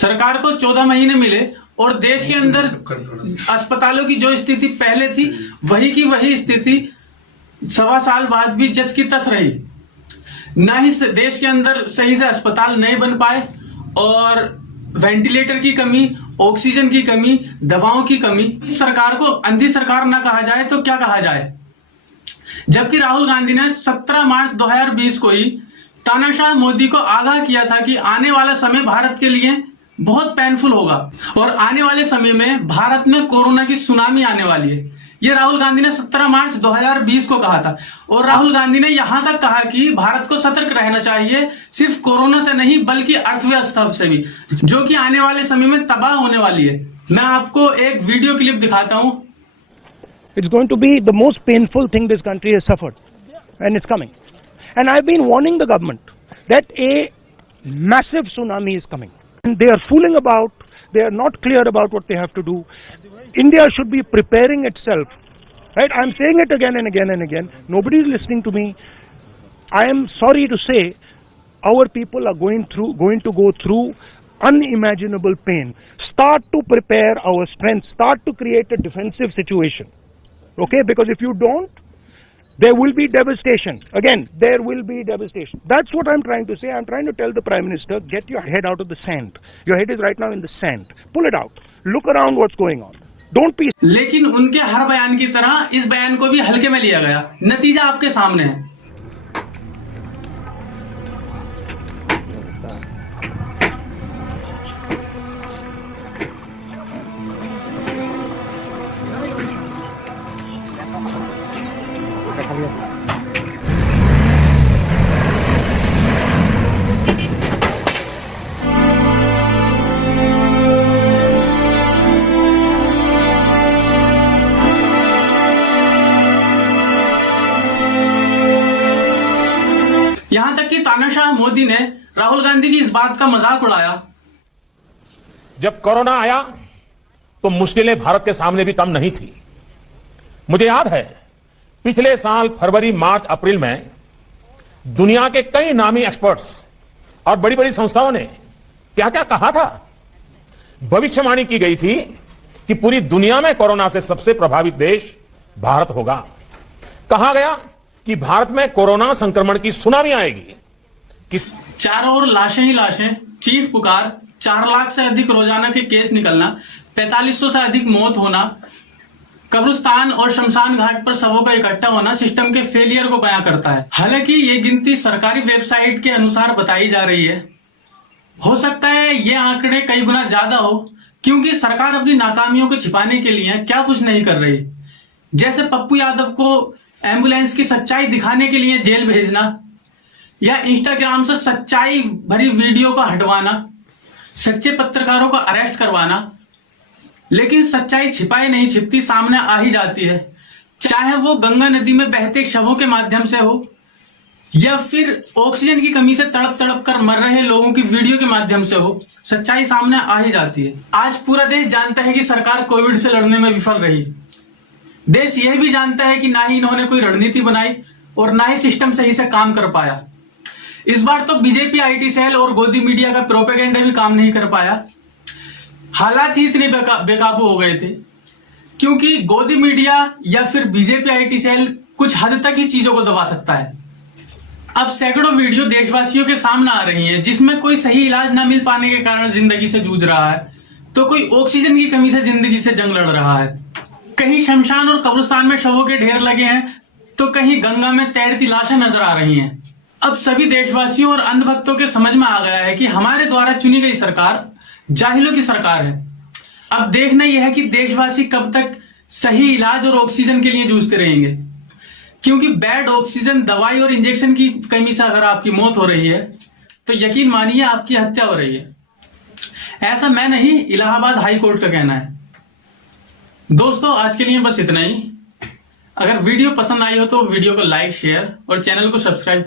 सरकार को 14 महीने मिले और देश के अंदर अस्पतालों की जो स्थिति पहले थी वही की वही स्थिति 1.25 साल बाद भी जस की तस रही। ना ही देश के अंदर सही से अस्पताल नहीं बन पाए और वेंटिलेटर की कमी, ऑक्सीजन की कमी, दवाओं की कमी। सरकार को अंधी सरकार ना कहा जाए तो क्या कहा जाए, जबकि राहुल गांधी ने 17 मार्च 2020 को ही तानाशाह मोदी को आगाह किया था कि आने वाला समय भारत के लिए बहुत पेनफुल होगा और आने वाले समय में भारत में कोरोना की सुनामी आने वाली है। ये राहुल गांधी ने 17 मार्च 2020 को कहा था और राहुल गांधी ने यहां तक कहा कि भारत को सतर्क रहना चाहिए, सिर्फ कोरोना से नहीं बल्कि अर्थव्यवस्था से भी, जो कि आने वाले समय में तबाह होने वाली है। मैं आपको एक वीडियो क्लिप दिखाता हूं। It's going to be the most painful thing this country has suffered, and it's coming. And I've been warning the government that a massive tsunami is coming. And they are fooling about, they are not clear about what they have to do. India should be preparing itself, right? I'm saying it again and again and again. Nobody is listening to me. I am sorry to say, our people are going to go through unimaginable pain. Start to prepare our strength. Start to create a defensive situation. Okay, because if you don't, there will be devastation. Again, there will be devastation. That's what I'm trying to say. I'm trying to tell the Prime Minister, get your head out of the sand. Your head is right now in the sand. Pull it out. Look around what's going on. Don't be... लेकिन उनके हर बयान की तरह इस बयान को भी हल्के में लिया गया। नतीजा आपके सामने है। यहां तक कि तानाशाह मोदी ने राहुल गांधी की इस बात का मजाक उड़ाया। जब कोरोना आया तो मुश्किलें भारत के सामने भी कम नहीं थी। मुझे याद है पिछले साल फरवरी, मार्च, अप्रैल में दुनिया के कई नामी एक्सपर्ट्स और बड़ी बड़ी संस्थाओं ने क्या क्या कहा था। भविष्यवाणी की गई थी कि पूरी दुनिया में कोरोना से सबसे प्रभावित देश भारत होगा। कहा गया कि भारत में कोरोना संक्रमण की सुनामी आएगी। चारों ओर लाशें ही लाशें, चीख पुकार, 4 लाख से अधिक रोजाना के केस निकलना, 4500 से अधिक मौत होना, कब्रिस्तान और शमशान घाट पर शवों का इकट्ठा होना सिस्टम के फेलियर को बयां करता है। हालांकि ये गिनती सरकारी वेबसाइट के अनुसार बताई जा रही है। हो सकता है ये आंकड़े कई गुना ज्यादा हो, क्योंकि सरकार अपनी नाकामियों को छिपाने के लिए क्या कुछ नहीं कर रही। जैसे पप्पू यादव को एम्बुलेंस की सच्चाई दिखाने के लिए जेल भेजना या इंस्टाग्राम से सच्चाई भरी वीडियो को हटवाना, सच्चे पत्रकारों को अरेस्ट करवाना। लेकिन सच्चाई छिपाई नहीं छिपती, सामने आ ही जाती है, चाहे वो गंगा नदी में बहते शवों के माध्यम से हो या फिर ऑक्सीजन की कमी से तड़प तड़प कर मर रहे लोगों की वीडियो के माध्यम से हो, सच्चाई सामने आ ही जाती है। आज पूरा देश जानता है कि सरकार कोविड से लड़ने में विफल रही। देश यह भी जानता है कि ना ही इन्होंने कोई रणनीति बनाई और ना ही सिस्टम सही से काम कर पाया। इस बार तो बीजेपी आईटी सेल और गोदी मीडिया का प्रोपेगेंडा भी काम नहीं कर पाया। हालात ही इतने बेकाबू हो गए थे क्योंकि गोदी मीडिया या फिर बीजेपी आईटी सेल कुछ हद तक ही चीजों को दबा सकता है। अब सैकड़ों वीडियो देशवासियों के सामने आ रही हैं जिसमें कोई सही इलाज न मिल पाने के कारण जिंदगी से जूझ रहा है, तो कोई ऑक्सीजन की कमी से जिंदगी से जंग लड़ रहा है। कहीं शमशान और कब्रिस्तान में शवों के ढेर लगे हैं तो कहीं गंगा में तैरती लाशें नजर आ रही हैं। अब सभी देशवासियों और अंधभक्तों के समझ में आ गया है कि हमारे द्वारा चुनी गई सरकार जाहिलों की सरकार है। अब देखना यह है कि देशवासी कब तक सही इलाज और ऑक्सीजन के लिए जूझते रहेंगे, क्योंकि बैड ऑक्सीजन, दवाई और इंजेक्शन की कमी से अगर आपकी मौत हो रही है तो यकीन मानिए आपकी हत्या हो रही है। ऐसा मैं नहीं, इलाहाबाद हाई कोर्ट का कहना है। दोस्तों, आज के लिए बस इतना ही। अगर वीडियो पसंद आई हो तो वीडियो को लाइक, शेयर और चैनल को सब्सक्राइब